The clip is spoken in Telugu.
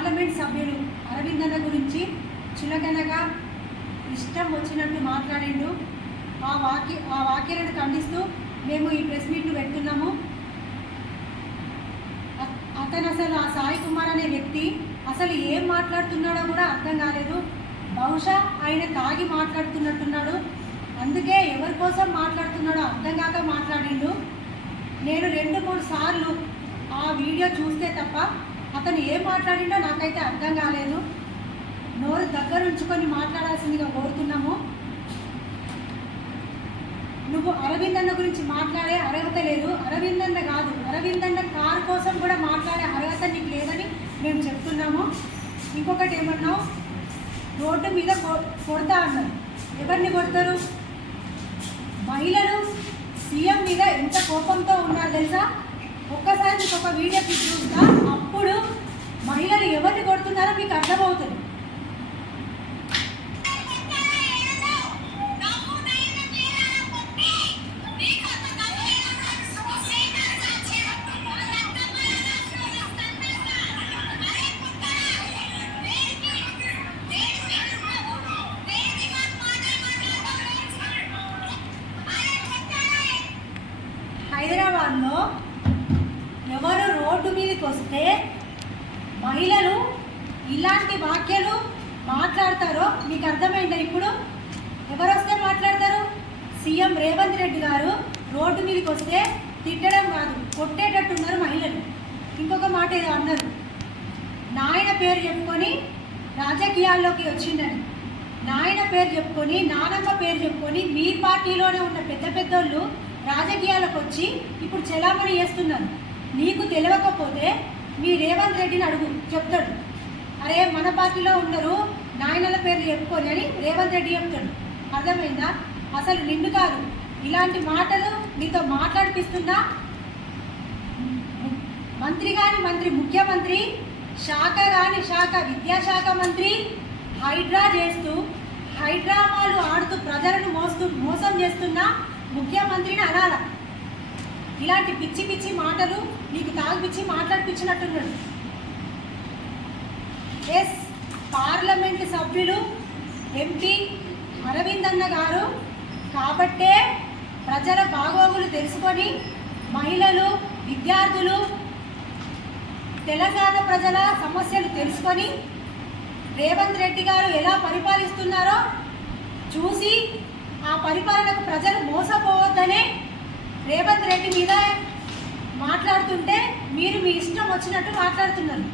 పార్లమెంట్ సభ్యుడు అరవిందన్న గురించి చులకనగా ఇష్టం వచ్చినట్టు మాట్లాడిండు. ఆ వాక్యాలను ఖండిస్తూ మేము ఈ ప్రెస్ మీట్ను పెడుతున్నాము. అతను అసలు ఆ సాయి కుమార్ అనే వ్యక్తి అసలు ఏం మాట్లాడుతున్నాడో కూడా అర్థం కాలేదు. బహుశా ఆయన తాగి మాట్లాడుతున్నట్టున్నాడు. అందుకే ఎవరి కోసం మాట్లాడుతున్నాడో అర్థం కాక మాట్లాడిండు. నేను 2-3 సార్లు ఆ వీడియో చూస్తే తప్ప అతను ఏం మాట్లాడిండో నాకైతే అర్థం కాలేదు. నోరు దగ్గర ఉంచుకొని మాట్లాడాల్సిందిగా కోరుతున్నాము. నువ్వు అరవిందన్న గురించి మాట్లాడే అర్హత లేదు. అరవిందన్న కాదు, అరవిందన్న కారు కోసం కూడా మాట్లాడే అర్హత నీకు లేదని మేము చెప్తున్నాము. ఇంకొకటి ఏమన్నావు, రోడ్డు మీద కొడతా అన్నారు. ఎవరిని కొడతారు? మహిళలు సీఎం మీద ఎంత కోపంతో ఉన్నారు తెలుసా? ఒక్కసారి మీకు ఒక వీడియో చూస్తా, అప్పుడు మహిళలు ఎవరిని కొడుతున్నారో మీకు అర్థమవుతుంది. హైదరాబాద్లో ఎవరు రోడ్డు మీదకి వస్తే మహిళలు ఇలాంటి వాక్యాలు మాట్లాడతారో మీకు అర్థమైందా? ఇప్పుడు ఎవరు వస్తే మాట్లాడతారు? సీఎం రేవంత్ రెడ్డి గారు రోడ్డు మీదకి వస్తే తిట్టడం కాదు, కొట్టేటట్టున్నారు మహిళలు. ఇంకొక మాట ఏదో అన్నారు, నాయన పేరు చెప్పుకొని రాజకీయాల్లోకి వచ్చిందని. నాయన పేరు చెప్పుకొని, నానమ్మ పేరు చెప్పుకొని మీ పార్టీలోనే ఉన్న పెద్ద పెద్దోళ్ళు రాజకీయాలకు వచ్చి ఇప్పుడు చెలామణి చేస్తున్నారు. నీకు తెలియకపోతే మీ రేవంత్ రెడ్డిని అడుగు, చెప్తాడు. అరే మన పార్టీలో ఉన్నారు నాయనల పేర్లు చెప్పుకొని అని రేవంత్ రెడ్డి చెప్తాడు. అర్థమైందా? అసలు నిన్ను కాదు, ఇలాంటి మాటలు నీతో మాట్లాడిపిస్తున్నా మంత్రి కానీ మంత్రి, ముఖ్యమంత్రి, శాఖ కానీ శాఖ, విద్యాశాఖ మంత్రి హైడ్రా చేస్తూ హైడ్రామాలు ఆడుతూ ప్రజలను మోసం చేస్తున్నా ముఖ్యమంత్రిని అనాల. ఇలాంటి పిచ్చి పిచ్చి మాటలు నీకు తాగిపిచ్చి మాట్లాడిపించినట్టున్నాడు. ఎస్, పార్లమెంటు సభ్యులు ఎంపీ అరవిందన్న గారు కాబట్టే ప్రజల బాగోగులు తెలుసుకొని మహిళలు, విద్యార్థులు, తెలంగాణ ప్రజల సమస్యలు తెలుసుకొని రేవంత్ రెడ్డి గారు ఎలా పరిపాలిస్తున్నారో చూసి ఆ పరిపాలనకు ప్రజలు మోసపోవద్దనే రేవంత్ రెడ్డి మీద మాట్లాడుతుంటే మీరు మీ ఇష్టం వచ్చినట్టు మాట్లాడుతున్నారు.